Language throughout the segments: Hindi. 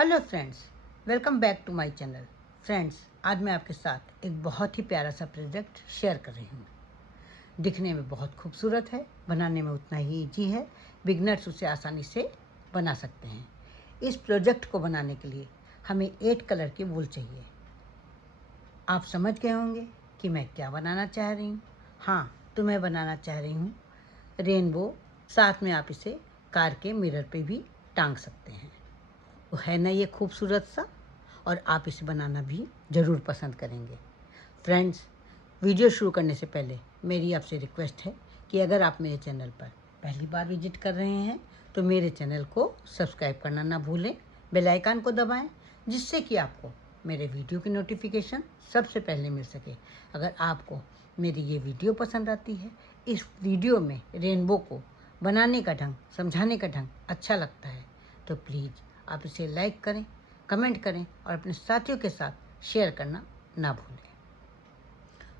Hello friends, welcome back to my channel. Friends, आज मैं आपके साथ एक बहुत ही प्यारा सा प्रोजेक्ट शेयर कर रही हूँ। दिखने में बहुत खूबसूरत है, बनाने में उतना ही इजी है। बिगनर्स उसे आसानी से बना सकते हैं। इस प्रोजेक्ट को बनाने के लिए हमें 8 कलर की वूल चाहिए। आप समझ गए होंगे कि मैं क्या बनाना चाह रही हूँ। हाँ, तो मैं बनाना चाह रही हूँ रेनबो। साथ में आप इसे कार के मिरर पे भी टांग सकते हैं। वो है ना ये खूबसूरत सा, और आप इसे बनाना भी ज़रूर पसंद करेंगे। फ्रेंड्स, वीडियो शुरू करने से पहले मेरी आपसे रिक्वेस्ट है कि अगर आप मेरे चैनल पर पहली बार विजिट कर रहे हैं तो मेरे चैनल को सब्सक्राइब करना ना भूलें, बेल आइकन को दबाएं, जिससे कि आपको मेरे वीडियो की नोटिफिकेशन सबसे पहले मिल सके। अगर आपको मेरी ये वीडियो पसंद आती है, इस वीडियो में रेनबो को बनाने का ढंग, समझाने का ढंग अच्छा लगता है, तो प्लीज़ आप इसे लाइक करें, कमेंट करें और अपने साथियों के साथ शेयर करना ना भूलें।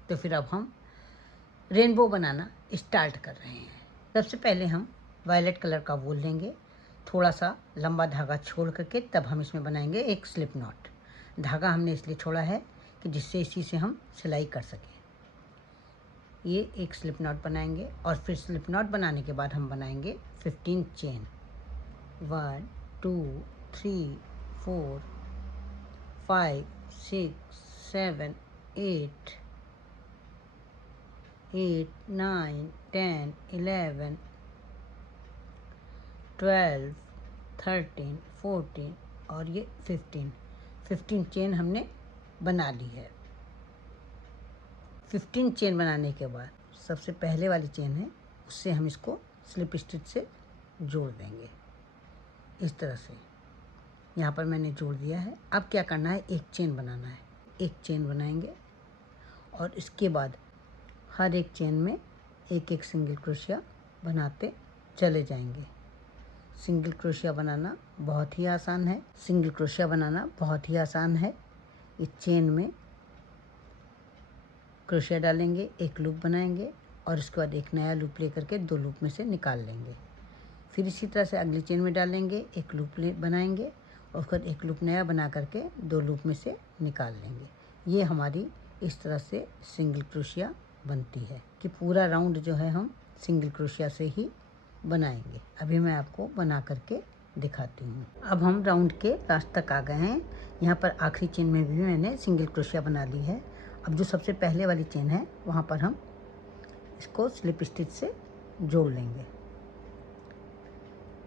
तो फिर अब हम रेनबो बनाना स्टार्ट कर रहे हैं। सबसे पहले हम वायलेट कलर का वूल लेंगे, थोड़ा सा लंबा धागा छोड़ करके तब हम इसमें बनाएंगे एक स्लिप नॉट। धागा हमने इसलिए छोड़ा है कि जिससे इसी से हम सिलाई कर सकें। ये एक स्लिप नॉट बनाएंगे और फिर स्लिप नॉट बनाने के बाद हम बनाएंगे 15 चेन। 1 2 3 4 5 6 7 8 9 10 11 12 13 14 और ये 15 चेन हमने बना ली है। 15 चेन बनाने के बाद सबसे पहले वाली चेन है, उससे हम इसको स्लिप स्टिच से जोड़ देंगे इस तरह से। यहाँ पर मैंने जोड़ दिया है। अब क्या करना है, एक चेन बनाना है। एक चेन बनाएंगे और इसके बाद हर एक चेन में एक एक सिंगल क्रोशिया बनाते चले जाएंगे। सिंगल क्रोशिया बनाना बहुत ही आसान है। सिंगल क्रोशिया बनाना बहुत ही आसान है। इस चेन में क्रोशिया डालेंगे, एक लूप बनाएंगे और उसके बाद एक नया लूप लेकर के 2 लूप में से निकाल लेंगे। फिर इसी तरह से अगली चेन में डालेंगे, एक लूप बनाएंगे और फिर एक लूप नया बना करके 2 लूप में से निकाल लेंगे। ये हमारी इस तरह से सिंगल क्रोशिया बनती है कि पूरा राउंड जो है हम सिंगल क्रोशिया से ही बनाएंगे। अभी मैं आपको बना करके दिखाती हूँ। अब हम राउंड के लास्ट तक आ गए हैं। यहाँ पर आखिरी चेन में भी मैंने सिंगल क्रोशिया बना ली है। अब जो सबसे पहले वाली चेन है वहाँ पर हम इसको स्लिप स्टिच से जोड़ लेंगे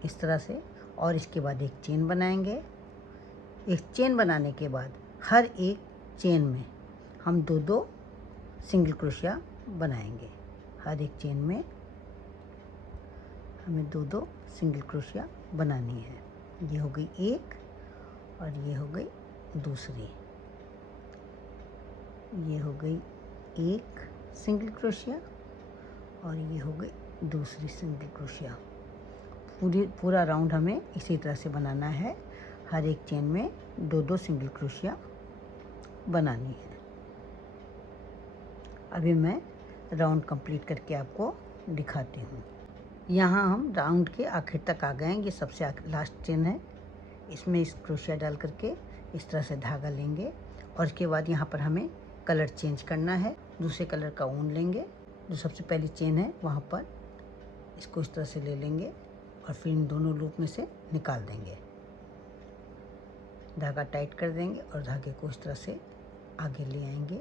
इस तरह से, और इसके बाद एक चेन बनाएंगे। एक चेन बनाने के बाद हर एक चेन में हम 2-2 सिंगल क्रोशिया बनाएंगे। हर एक चेन में हमें 2-2 सिंगल क्रोशिया बनानी है। ये हो गई एक और ये हो गई दूसरी। ये हो गई एक सिंगल क्रोशिया और ये हो गई दूसरी सिंगल क्रोशिया। पूरा राउंड हमें इसी तरह से बनाना है। हर एक चेन में 2-2 सिंगल क्रोशिया बनानी है। अभी मैं राउंड कंप्लीट करके आपको दिखाती हूँ। यहाँ हम राउंड के आखिर तक आ गए हैं। ये सबसे लास्ट चेन है, इसमें इस क्रोशिया डाल करके इस तरह से धागा लेंगे और इसके बाद यहाँ पर हमें कलर चेंज करना है। दूसरे कलर का ऊन लेंगे, जो सबसे पहली चेन है वहाँ पर इसको इस तरह से ले लेंगे और फिर इन दोनों लूप में से निकाल देंगे। धागा टाइट कर देंगे और धागे को इस तरह से आगे ले आएंगे।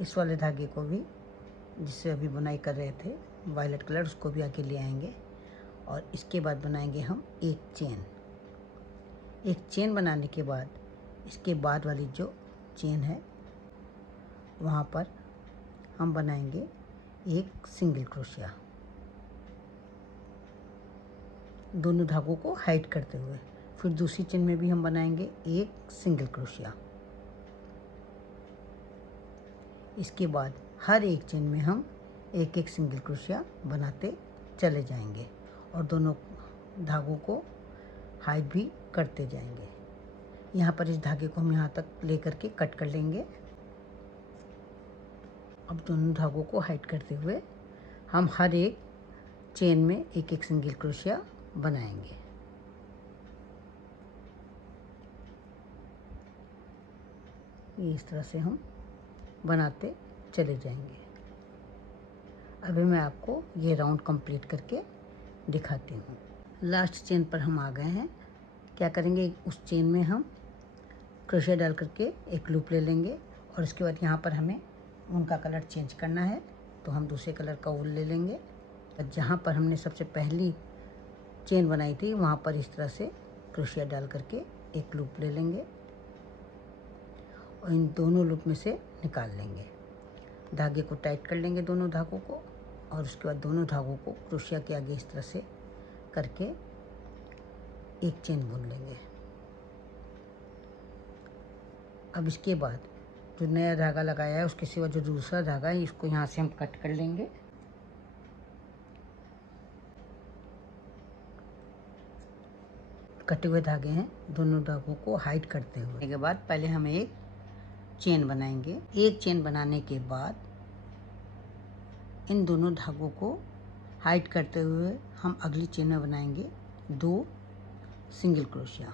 इस वाले धागे को भी, जिससे अभी बुनाई कर रहे थे वायलेट कलर, उसको भी आगे ले आएंगे और इसके बाद बनाएंगे हम एक चेन। एक चेन बनाने के बाद इसके बाद वाली जो चेन है वहाँ पर हम बनाएंगे एक सिंगल क्रोशिया, दोनों धागों को हाइड करते हुए। फिर दूसरी चेन में भी हम बनाएंगे एक सिंगल क्रोशिया। इसके बाद हर एक चेन में हम एक एक सिंगल क्रोशिया बनाते चले जाएंगे और दोनों धागों को हाइड भी करते जाएंगे। यहाँ पर इस धागे को हम यहाँ तक लेकर के कट कर लेंगे। अब दोनों धागों को हाइड करते हुए हम हर एक चेन में एक एक सिंगल क्रोशिया बनाएंगे। ये इस तरह से हम बनाते चले जाएंगे। अभी मैं आपको ये राउंड कंप्लीट करके दिखाती हूँ। लास्ट चेन पर हम आ गए हैं। क्या करेंगे, उस चेन में हम क्रोशिया डाल करके एक लूप ले लेंगे और उसके बाद यहाँ पर हमें ऊन का कलर चेंज करना है, तो हम दूसरे कलर का ऊन ले लेंगे। जहाँ पर हमने सबसे पहली चेन बनाई थी वहाँ पर इस तरह से क्रोशिया डाल करके एक लूप ले लेंगे और इन दोनों लूप में से निकाल लेंगे। धागे को टाइट कर लेंगे दोनों धागों को और उसके बाद दोनों धागों को क्रोशिया के आगे इस तरह से करके एक चेन बुन लेंगे। अब इसके बाद जो नया धागा लगाया है उसके सिवा जो दूसरा धागा है इसको यहाँ से हम कट कर लेंगे। कटे हुए धागे हैं, दोनों धागों को हाइड करते हुए के बाद पहले हम एक चेन बनाएंगे। एक चेन बनाने के बाद इन दोनों धागों को हाइड करते हुए हम अगली चेन में बनाएंगे 2 सिंगल क्रोशिया।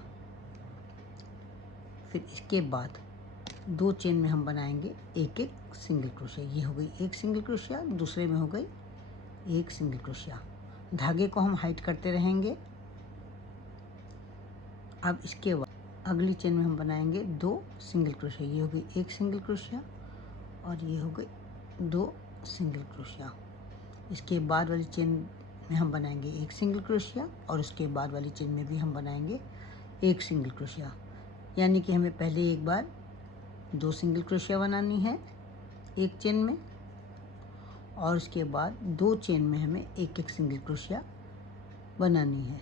फिर इसके बाद 2 चेन में हम बनाएंगे एक एक सिंगल क्रोशिया। ये हो गई एक सिंगल क्रोशिया, दूसरे में हो गई एक सिंगल क्रोशिया। धागे को हम हाइड करते रहेंगे। अब इसके बाद अगली चेन में हम बनाएंगे 2 सिंगल क्रोशिया। ये हो गई एक सिंगल क्रोशिया और ये हो गई 2 सिंगल क्रोशिया। इसके बाद वाली चेन में हम बनाएंगे एक सिंगल क्रोशिया और उसके बाद वाली चेन में भी हम बनाएंगे एक सिंगल क्रोशिया। यानी कि हमें पहले एक बार 2 सिंगल क्रोशिया बनानी है एक चेन में और उसके बाद 2 चेन में हमें एक एक सिंगल क्रोशिया बनानी है।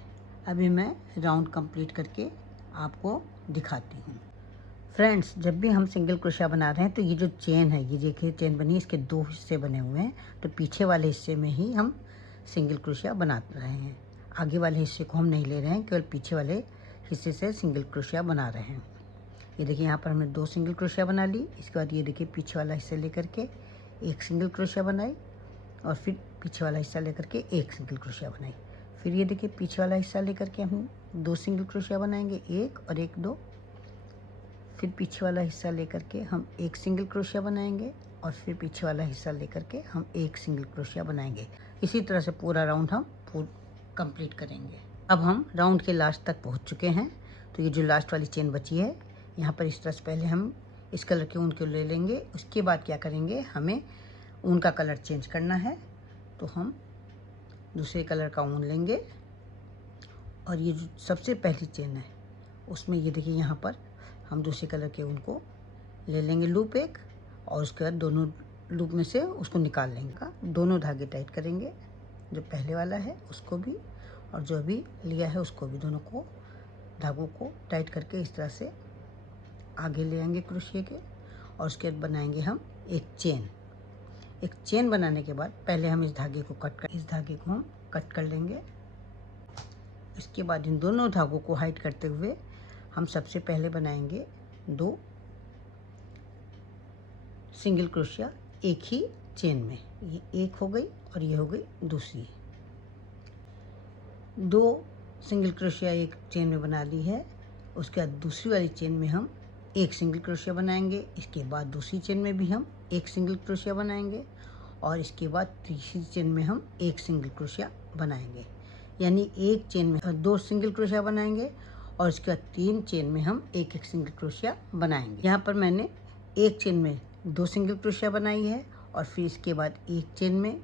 अभी मैं राउंड कंप्लीट करके आपको दिखाती हूँ। फ्रेंड्स, जब भी हम सिंगल क्रोशिया बना रहे हैं तो ये जो चेन है, ये देखिए चेन बनी, इसके 2 हिस्से बने हुए हैं। तो पीछे वाले हिस्से में ही हम सिंगल क्रोशिया बना रहे हैं, आगे वाले हिस्से को हम नहीं ले रहे हैं, केवल पीछे वाले हिस्से से सिंगल क्रोशिया बना रहे हैं। ये देखिए यहाँ पर हमने 2 सिंगल क्रोशिया बना ली। इसके बाद ये देखिए पीछे वाला हिस्सा लेकर के एक सिंगल क्रोशिया बनाई और फिर पीछे वाला हिस्सा लेकर के एक सिंगल क्रोशिया बनाई। फिर ये देखिए पीछे वाला हिस्सा लेकर के हम 2 सिंगल क्रोशिया बनाएंगे, एक और एक 2। फिर पीछे वाला हिस्सा लेकर के हम एक सिंगल क्रोशिया बनाएंगे और फिर पीछे वाला हिस्सा लेकर के हम एक सिंगल क्रोशिया बनाएंगे। इसी तरह से पूरा राउंड हम कंप्लीट करेंगे। अब हम राउंड के लास्ट तक पहुंच चुके हैं। तो ये जो लास्ट वाली चेन बची है, यहाँ पर इस तरह से पहले हम इस कलर के ऊन को ले लेंगे। उसके बाद क्या करेंगे, हमें ऊन का कलर चेंज करना है, तो हम दूसरे कलर का ऊन लेंगे और ये जो सबसे पहली चेन है उसमें ये देखिए यहाँ पर हम दूसरे कलर के ऊन को ले लेंगे लूप एक और उसके बाद दोनों लूप में से उसको निकाल लेंगे। दोनों धागे टाइट करेंगे, जो पहले वाला है उसको भी और जो अभी लिया है उसको भी, दोनों को धागों को टाइट करके इस तरह से आगे ले आएंगे क्रोशिया के और उसके बाद बनाएंगे हम एक चेन। एक चेन बनाने के बाद पहले हम इस धागे को हम कट कर लेंगे। इसके बाद इन दोनों धागों को हाइड करते हुए हम सबसे पहले बनाएंगे 2 सिंगल क्रोशिया एक ही चेन में। ये एक हो गई और ये हो गई दूसरी। 2 सिंगल क्रोशिया एक चेन में बना ली है। उसके बाद दूसरी वाली चेन में हम एक सिंगल क्रोशिया बनाएंगे। इसके बाद दूसरी चेन में भी हम एक सिंगल क्रोशिया बनाएंगे और इसके बाद तीसरी चेन में हम एक सिंगल क्रोशिया बनाएंगे। यानी एक चेन में 2 सिंगल क्रोशिया बनाएंगे और इसके बाद 3 चेन में हम एक एक सिंगल क्रोशिया बनाएंगे। यहाँ पर मैंने एक चेन में 2 सिंगल क्रोशिया बनाई है और फिर इसके बाद एक चेन में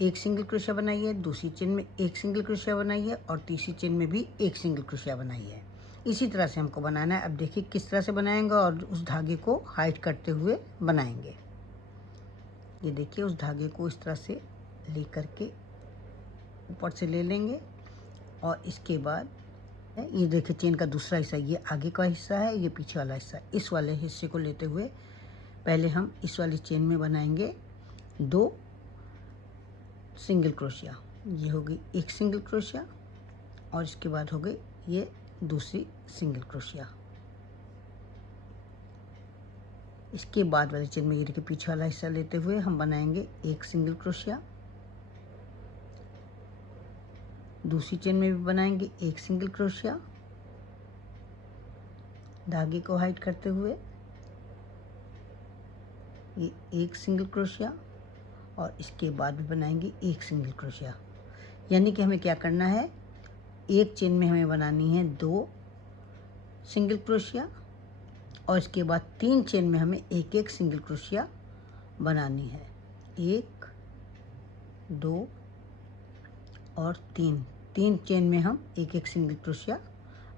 एक सिंगल क्रोशिया बनाई है, दूसरी चेन में एक सिंगल क्रोशिया बनाई है और तीसरी चेन में भी एक सिंगल क्रोशिया बनाई है। इसी तरह से हमको बनाना है। अब देखिए किस तरह से बनाएंगे और उस धागे को हाइड करते हुए बनाएंगे। ये देखिए उस धागे को इस तरह से ले करके ऊपर से ले लेंगे और इसके बाद ये देखिए चेन का दूसरा हिस्सा, ये आगे का हिस्सा है, ये पीछे वाला हिस्सा। इस वाले हिस्से को लेते हुए पहले हम इस वाली चेन में बनाएंगे 2 सिंगल क्रोशिया। ये हो गई एक सिंगल क्रोशिया और इसके बाद हो गई ये दूसरी सिंगल क्रोशिया। इसके बाद वाली चेन में ये देखिए पीछे वाला हिस्सा लेते हुए हम बनाएंगे एक सिंगल क्रोशिया। दूसरी चेन में भी बनाएंगे एक सिंगल क्रोशिया, धागे को हाइड करते हुए ये एक सिंगल क्रोशिया और इसके बाद भी बनाएंगे एक सिंगल क्रोशिया। यानी कि हमें क्या करना है, एक चेन में हमें बनानी है 2 सिंगल क्रोशिया और इसके बाद 3 चेन में हमें एक एक सिंगल क्रोशिया बनानी है। 1 2 और 3 चेन में हम एक एक सिंगल क्रोशिया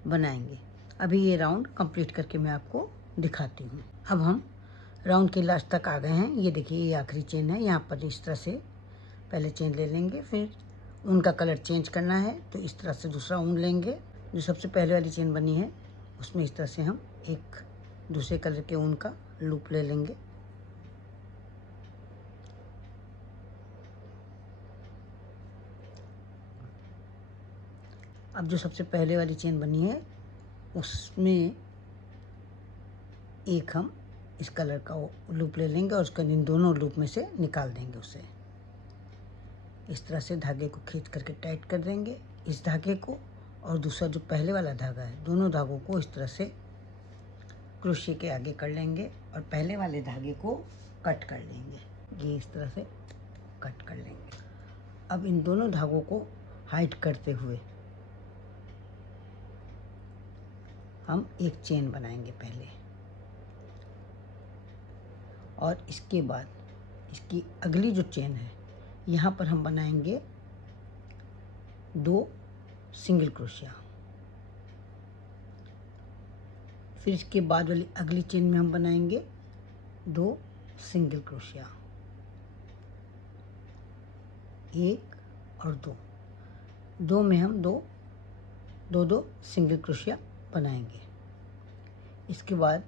बनाएंगे। अभी ये राउंड कंप्लीट करके मैं आपको दिखाती हूँ। अब हम राउंड के लास्ट तक आ गए हैं। ये देखिए, ये आखिरी चेन है। यहाँ पर इस तरह से पहले चेन ले लेंगे, फिर ऊन का कलर चेंज करना है तो इस तरह से दूसरा ऊन लेंगे। जो सबसे पहले वाली चेन बनी है उसमें इस तरह से हम एक दूसरे कलर के ऊन का लूप ले लेंगे। अब जो सबसे पहले वाली चेन बनी है उसमें एक हम इस कलर का लूप ले लेंगे और उसका इन दोनों लूप में से निकाल देंगे उसे। इस तरह से धागे को खींच करके टाइट कर देंगे इस धागे को, और दूसरा जो पहले वाला धागा है दोनों धागों को इस तरह से क्रोशिया के आगे कर लेंगे और पहले वाले धागे को कट कर लेंगे। ये इस तरह से कट कर लेंगे। अब इन दोनों धागों को हाइड करते हुए हम एक चेन बनाएंगे पहले, और इसके बाद इसकी अगली जो चेन है यहाँ पर हम बनाएंगे 2 सिंगल क्रोशिया। फिर इसके बाद वाली अगली चेन में हम बनाएंगे 2 सिंगल क्रोशिया, 1 और 2 में हम 2 सिंगल क्रोशिया बनाएंगे। इसके बाद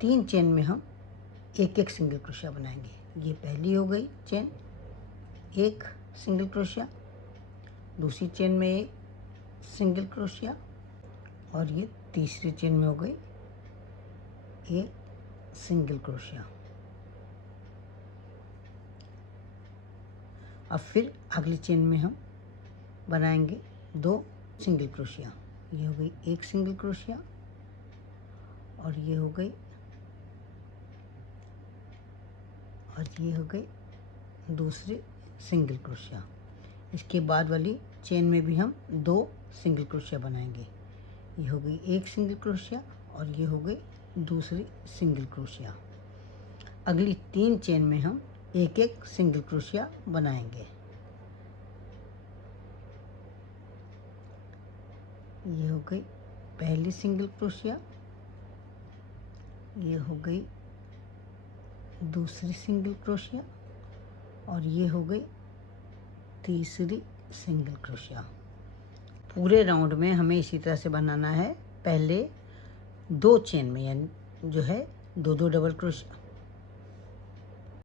3 चेन में हम एक एक सिंगल क्रोशिया बनाएंगे। ये पहली हो गई चेन, एक सिंगल क्रोशिया, दूसरी चेन में एक सिंगल क्रोशिया, और ये तीसरी चेन में हो गई एक सिंगल क्रोशिया। अब फिर अगली चेन में हम बनाएंगे 2 सिंगल क्रोशिया। ये हो गई एक सिंगल क्रोशिया और ये हो गई दूसरी सिंगल क्रोशिया। इसके बाद वाली चेन में भी हम 2 सिंगल क्रोशिया बनाएंगे। ये हो गई एक सिंगल क्रोशिया और ये हो गई दूसरी सिंगल क्रोशिया। अगली 3 चेन में हम एक एक सिंगल क्रोशिया बनाएंगे। ये हो गई पहली सिंगल क्रोशिया, ये हो गई दूसरी सिंगल क्रोशिया और ये हो गई तीसरी सिंगल क्रोशिया। पूरे राउंड में हमें इसी तरह से बनाना है। पहले 2 चेन में, यानी जो है 2 डबल क्रोशिया,